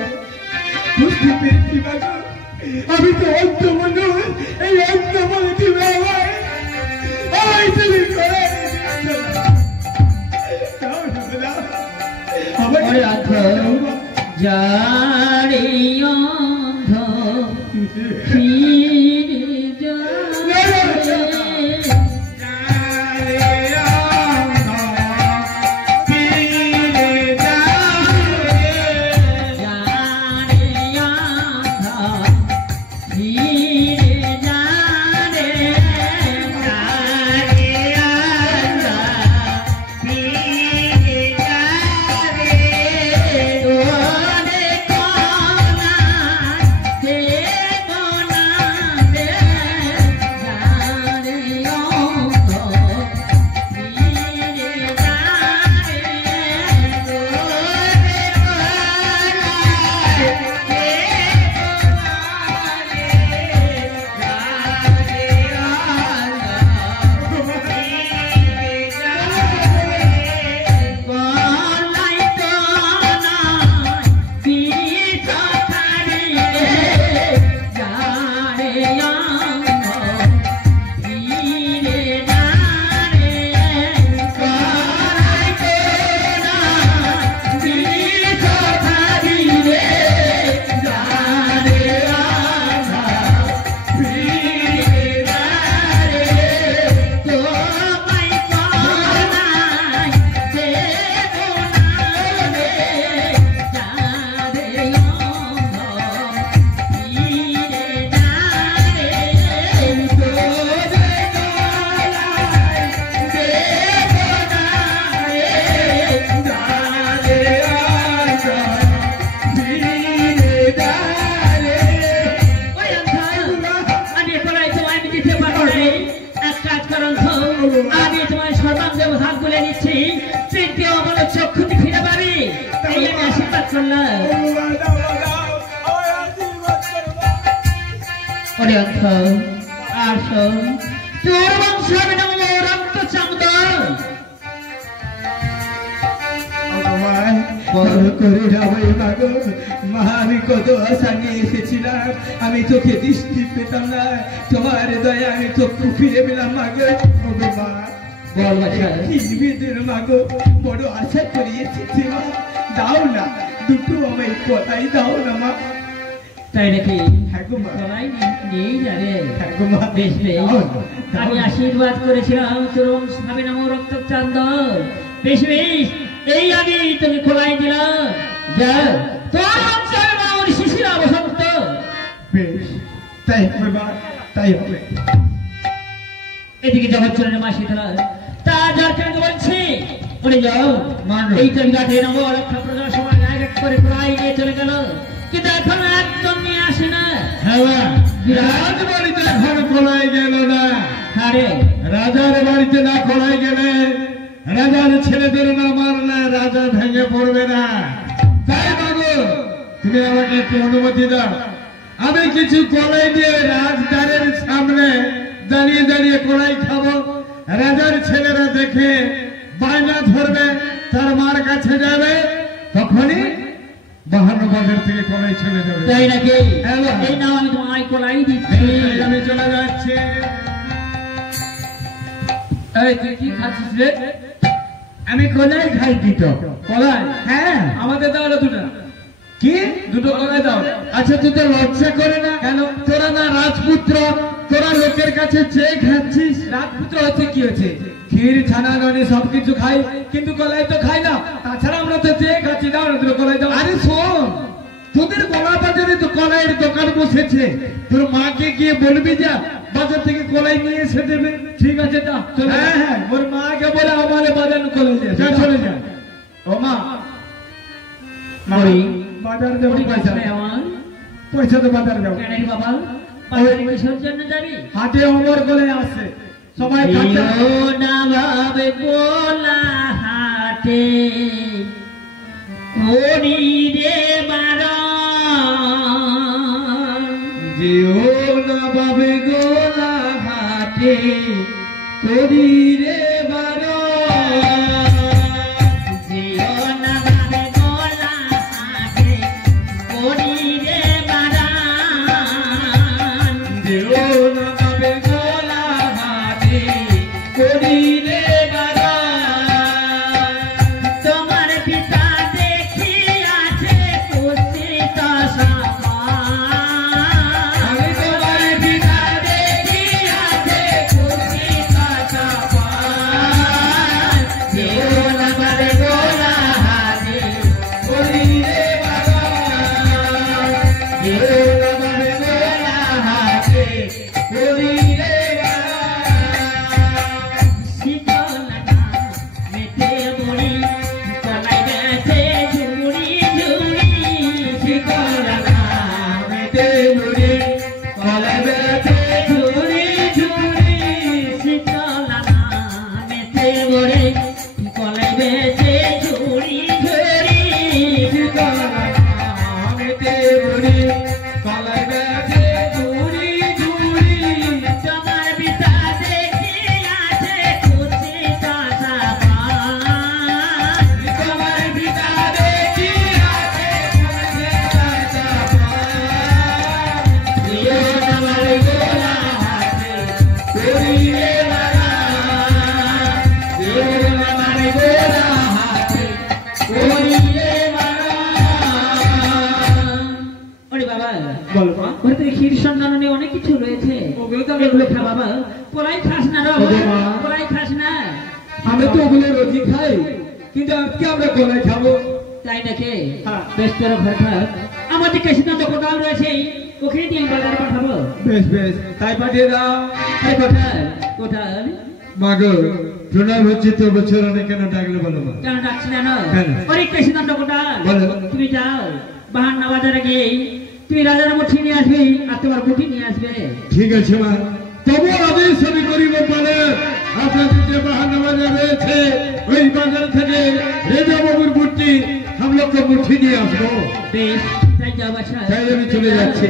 বুঝতে পেরেছি বাবা, আমি তো অন্ধ মানুষ, এই অন্ধ বলে দিবে আমায়, আমায় তুমি করে দাও না, দাও আমার। ওরে অন্ধ যারে অন্ধ ফিরে যারে। আমি তোমার সর্বাঙ্গে হাত বলে নিচ্ছি, তৃতীয় আমার চক্ষুতে ফিরে পাবি, এই আমি আশীর্বাদ করলাম। ওরে অর্থ আর শোন, তোর বংশ আমি নাম রক্ত চামদ আমি কত আশা নিয়ে এসেছিলাম, আমি চোখে দৃষ্টি পেতাম না, তোমার দয়া আমি চক্ষু ফিরে পেলাম মাগো। মা বল বাছা, মাগো বড় আশা করে এসেছি মা, দাও না দুটো আমায় কথাই দাও না মা। তাই নাকি? হ্যাঁ গো মা, সবাই নেই জানে। হ্যাঁ গো মা, বেশ বেশ, আমি আশীর্বাদ করেছিলাম তোর বংশ আমি নাম রক্ত চান্দ। বেশ বেশ, এই আমি তোকে খোলাই দিলাম, যা তোর বংশ আমি নাম শিশিরা বসন্ত। বেশ তাই হবে মা, তাই হবে। এদিকে জগৎচরণের মা শীতলা তা যার কারণে বলছি, উনি যাও এই তো ঘাটে নেবো রক্ষা প্রদানের সময় গায়ে করে প্রায় নিয়ে চলে গেল, কিন্তু এখন একদম নিয়ে আসে না। রাজ বাড়িতে এখন খোলাই গেল না। আরে রাজার বাড়িতে না খোলাই গেলে রাজার ছেলেদের না মারলে রাজা ভেঙে পড়বে না। তাই বাবু তুমি আমাকে একটু অনুমতি দাও, আমি কিছু কলাই দিয়ে রাজদ্বারের সামনে দাঁড়িয়ে দাঁড়িয়ে কলাই খাবো, রাজার ছেলেরা দেখে বায়না ধরবে, তার মার কাছে যাবে, তখনই বাহান্ন বাজার থেকে কলাই চলে যাবে। তাই নাকি? হ্যাঁ। এই নাও আমি তোমায় কলাই দিচ্ছি। আমি চলে যাচ্ছি। এই তুই কি খাচ্ছিস রে? আমি কলাই খাই দিত। কলাই? হ্যাঁ। আমাদের দাও না দুটো। কি? দুটো কলাই দাও। আচ্ছা তুই তো লজ্জা করে না কেন? তোরা না রাজপুত্র, তোরা লোকের কাছে চেয়ে খাচ্ছিস। রাজপুত্র হচ্ছে কি হচ্ছে? ক্ষীর ছানা ননি সবকিছু খাই, কিন্তু কলাই তো খাই না। তাছাড়া আমরা তো চেয়ে খাচ্ছি, দাও না দুটো কলাই দাও। আরে শোন, তোদের কলা বাজারে তো কলাইয়ের দোকান বসেছে, তোর মাকে গিয়ে বলবি যা বাজার থেকে কলাই নিয়ে এসে দেবে। ঠিক আছে তা চলে। হ্যাঁ, হ্যাঁ। ওর মাকে বলে আমারে বাজার কলাই দিয়ে যা, চলে যা। ও মা, ওই বাজার দেবো পয়সা। আমার পয়সা তো বাজার দেবো। কেন রে বাবা, বাজারে কিসের জন্য যাবি? হাটে অমর করে আসে, সবাই খাচ্ছে না ভাবে গোলা হাটে করি রে বারণ যেও না বাবে গোলা হাটে করি রে যেও না ভাবে গোলা হাটে করি রে বারণ যেও না বাবে গোলা হাটে করি রে তোমার পিতা দেখি আছে কুশিত সমান আমি তোমার পিতা দেখি আছে কুশিত সমান যেও না ভাবে গোলা হাটে করি রে যেও না বাবে গোলা হাটে করি রে শীতলতা মেতে বড়ি কলাই গেছে ঝুড়ি ঝুড়ি শীতলতা মেতে মুড়ি কলাই বেড়াতে ঝুড়ি ঝুড়ি শীতলতা মেতে বড়ি কলাই গেছে ঝুড়ি ঝুড়ি মেতে মুড়ি কলাই বেড়াতে ঝুড়ি ঝুড়ি তোমার পিতা দেখি আছে কুশিত সমান তোমার পিতা দেখি আছে যেও না ভাবে গোলা হাটে করি রে যেও না বাবে গোলা হাটে করি রে ওরে বাবা বল মা ওরে তো ক্ষীর সন্ধানে অনেক কিছু রয়েছে ওগুলো তো আমি- এগুলো খা বাবা পোলাই খাস না রে ওগো মা। পোলাই খাস না আমি তো ওগুলো রোজই খাই কিন্তু আজকে আমরা গলায় খাবো তাই নাকি হ্যাঁ। বেশ তোর ঘর থাক আমাদের কেশিদান্ত কোটাল রয়েছে ওখানে দিয়ে আমি বাজারে পাঠাবো বেশ বেশ তাই পাঠিয়ে দাও আরে কোটাল কোটাল মাগো প্রণাম হচ্ছে তো বছর অনেক কেন ডাকলে বলো মা কেন ডাকছি না কেন? ওরে কেশিদান্ত কোটাল বলো। তুমি যাও বাহান্না বাজারে গিয়ে তুমি রাজার মুঠি নিয়ে আসবে আর তোমার মুঠি নিয়ে আসবে ঠিক আছে মা তবু আদেশ আমি করিব বলে আপনাদের যে বাহানা বাজার রয়েছে ওই বাজার থেকে রেজা বাবুর মূর্তি हम लोग को মুঠি নিয়ে আসবো বেশ তাই যাও বাছা তাই আমি চলে যাচ্ছি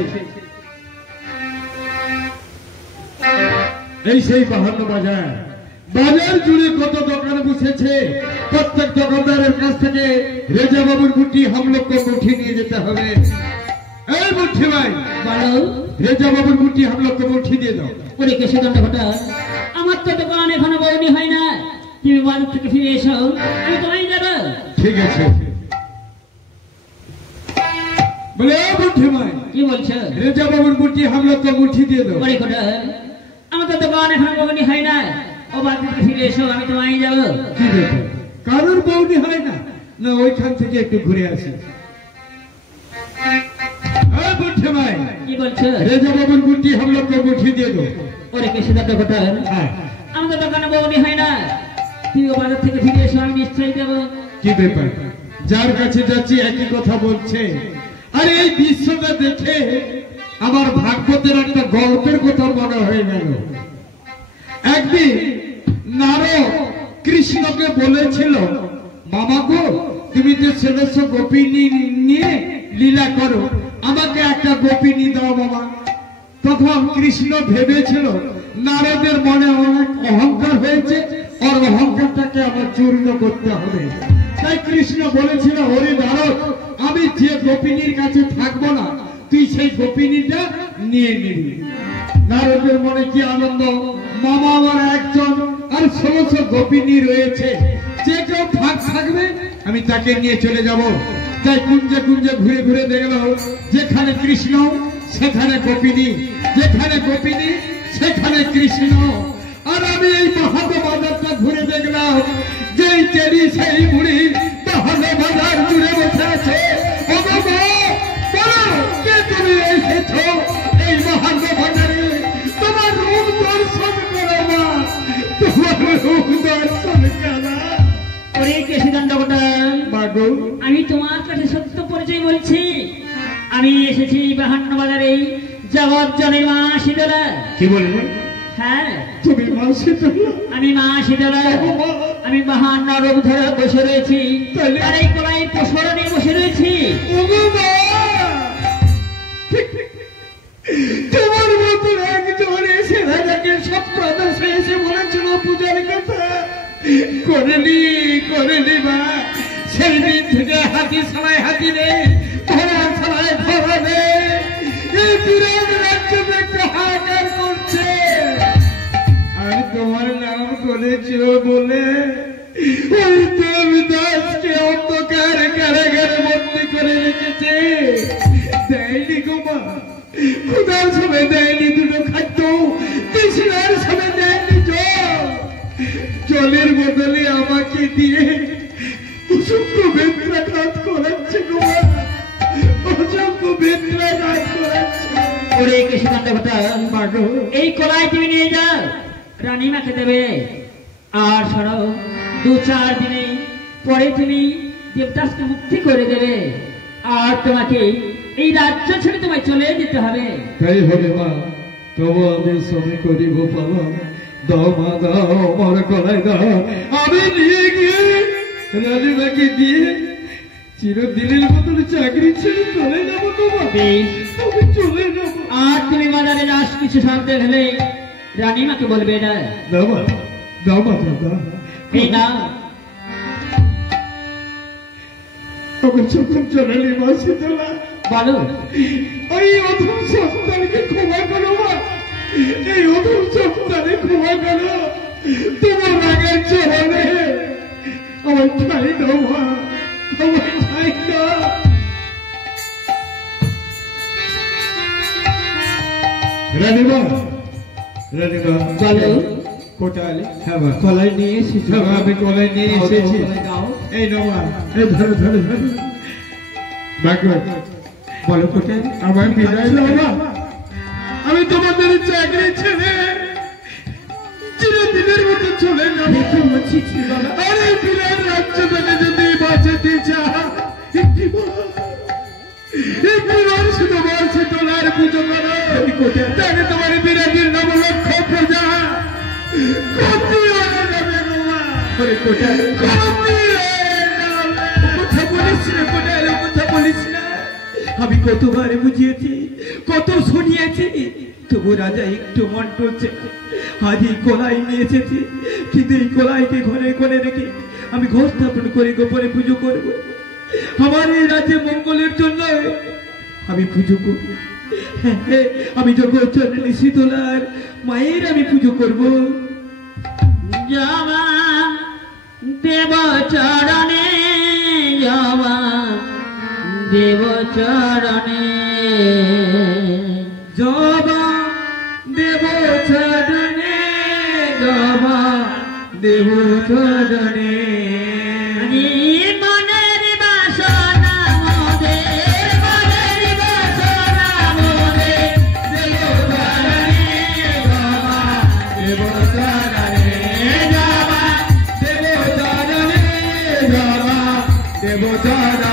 এই সেই বাহান্ন বাজার বাজার জুড়ে কত দোকান বসেছে প্রত্যেক দোকানদারের কাছ থেকে রেজা বাবুর মুঠি हम लोग को মুঠি নিয়ে যেতে হবে এই মুঠি ভাই বলো রেজা বাবুর মুঠি हम लोग को মুঠি দিয়ে দাও ওরে কেশিদান্ত কোটাল আমার তো দোকান এখনো বউনি হয় না তুমি বাজার থেকে ফিরে এসো আমি তোমায় যাবো ঠিক আছে বলে ও মুঠি ভাই কি বলছো রেজা বাবুর মুঠি हम लोग को মুঠি দিয়ে দাও ওরে কোটাল আমার তো দোকান এখনো বউনি হয় না ও বাজার থেকে ফিরে এসো আমি তোমায় যাবো কি ব্যাপার কারোর বউনি হয় না না ওইখান থেকে একটু ঘুরে আসি ও মুঠি ভাই কি বলছো রেজা বাবুর মুঠি हम लोग को মুঠি দিয়ে দাও ওরে কেশিদান্ত কোটাল হ্যাঁ আমার তো দোকানে বউনি হয় না তুমি ও বাজার থেকে ফিরে এসো আমি নিশ্চয়ই যাবো কি ব্যাপার যার কাছে যাচ্ছি একই কথা বলছে আরে এই দৃশ্যটা দেখে আমার ভাগবতের একটা গল্পের কথা মনে হয়ে গেল একদিন নারদ কৃষ্ণকে বলেছিল মামা গো তুমি তো ছেলেছ গোপিনী নিয়ে লীলা করো আমাকে একটা গোপিনী দাও বাবা তখন কৃষ্ণ ভেবেছিল নারদের মনে অনেক অহংকার হয়েছে আর অহংকারটাকে আমার চূর্ণ করতে হবে তাই কৃষ্ণ বলেছিল হরি নারদ আমি যে গোপিনীর কাছে থাকবো না তুই সেই গোপিনীটা নিয়ে নিবি নারদের মনে কি আনন্দ মামা আমার একজন আর 1600 গোপিনী রয়েছে যে কেউ ভাগ থাকবে আমি তাকে নিয়ে চলে যাব তাই কুঞ্জে কুঞ্জে ঘুরে ঘুরে দেখল যেখানে কৃষ্ণ সেখানে গোপিনী যেখানে গোপিনী সেখানে কৃষ্ণ আর আমি এই মহাদ বাজারটা ঘুরে দেখলাম যেই চেরি সেই বুড়ি মহাদ বাজার জুড়ে বসে আছে ও বাবা বলো কে তুমি এসেছো এই মহাদ বাজারে তোমার রূপ দর্শন করো না তোমার রূপ দর্শন করো ওরে কেশিদান্ত কোটাল মাগো আমি তোমার কাছে সত্য পরিচয় বলছি আমি এসেছি বাহান্ন বাজারে জগৎ জনের মা শীতলা কি বললেন হ্যাঁ তুমি মা শীতলা? আমি মা শীতলা। আমি মহান নরক ধরে বসে রয়েছি, তাহলে? আর এই কলাই পশরা নিয়ে বসে রয়েছি। ওগো মা, তোমার মতো একজন এসে রাজাকে সব প্রদর্শে এসে বলেছিল পূজার কথা, করেনি মা। সেই দিন থেকে হাতি সালায় হাতি নেই, ঘোড়া সালায় ঘোড়া নেই, এই বিরাট রাজ্য দেখতে হাহাকার করছে। আর তোমার নাম করেছ বলে ওই দেবদাসকে অন্ধকার কারাগারে বন্দি করে রেখেছে। দেয়নি গো মা, ক্ষুধার সময় দেয়নি দুটো খাদ্য, তৃষ্ণার সময় দেয়নি জল। জলের বদলে আমাকে দিয়ে অসংখ্য বেত্রাঘাত করাচ্ছে গো মা, অসংখ্য বেত্রাঘাত করাচ্ছে। ওরে কৃষ্ণকান্ত কথা, এই কলাই তুমি নিয়ে যাও, রানীমাকে দেবে। আর শোনো, 2-4 দিনে পরে তুমি দেবদাসকে মুক্তি করে দেবে, আর তোমাকে এই রাজ্য ছেড়ে তোমায় চলে যেতে হবে। তাই হবে মা, তবু আমি শ্রমে করিব পালন। দাও মা দাও, আমার কলাই দাও, আমি নিয়ে গিয়ে রানীমাকে দিয়ে চিরদিনের মতন চাকরি ছেড়ে চলে যাবো। তোমার বেশ, আমি চলে যাবো। আর তুমি বাজারে যাস, কিছু শান্তি হলে রানীমাকে বলবে না। দাও মা, দাও মা, দাও। এই না, আমার চোখে চলে মা শীতলা। বলো। ওই অধম সন্তানকে ক্ষমা করো মা, এই অধম সন্তানে ক্ষমা করো। তোমার রাগের চরণে আমার ঠাই দাও মা, আমার ঠাই দাও। রানীমা, রানীমা বলো। কোটালি? হ্যাঁ মা, কলাই নিয়ে এসেছি। আমি কলাই নিয়ে এসেছি। এই নমা, এই ধরো ধরো ধরো। বলো কোথায়? আমার বিদায় দাও মা, আমি তোমাদের চাকরি ছেড়ে চিরদিনের মতো চলে যাবো। আরে বিরাট রাজ্য থেকে যদি বাঁচাতে চাও, একটি শুধু বলছে তোলার পুজো করো, তাহলে তোমার বিরাটের নবলক্ষ প্রজা কথা বলিস না, কথা বলিস না। আমি কতবার বুঝিয়েছি, কত শুনিয়েছি, তবু রাজা একটু মন টলছে। আজ এই কলাই নিয়ে এসেছি, কিন্তু এই কলাইকে ঘরে ঘরে রেখে আমি ঘর স্থাপন করে গোপনে পুজো করব। আমার এই রাজ্যে মঙ্গলের জন্য আমি পুজো করব। আমি জগৎজননী শীতলার মায়ের আমি পুজো করব। জবা দেব চরণে, জবা দেব চরণে, জবা দেব চরণে, জবা দেব চরণে। মনের বাসনা মোদের, মনের বাসনা মোদের, দেব চরণে, জবা দেব চরণে, জবা দেব চরণে, জবা দেব চরণে।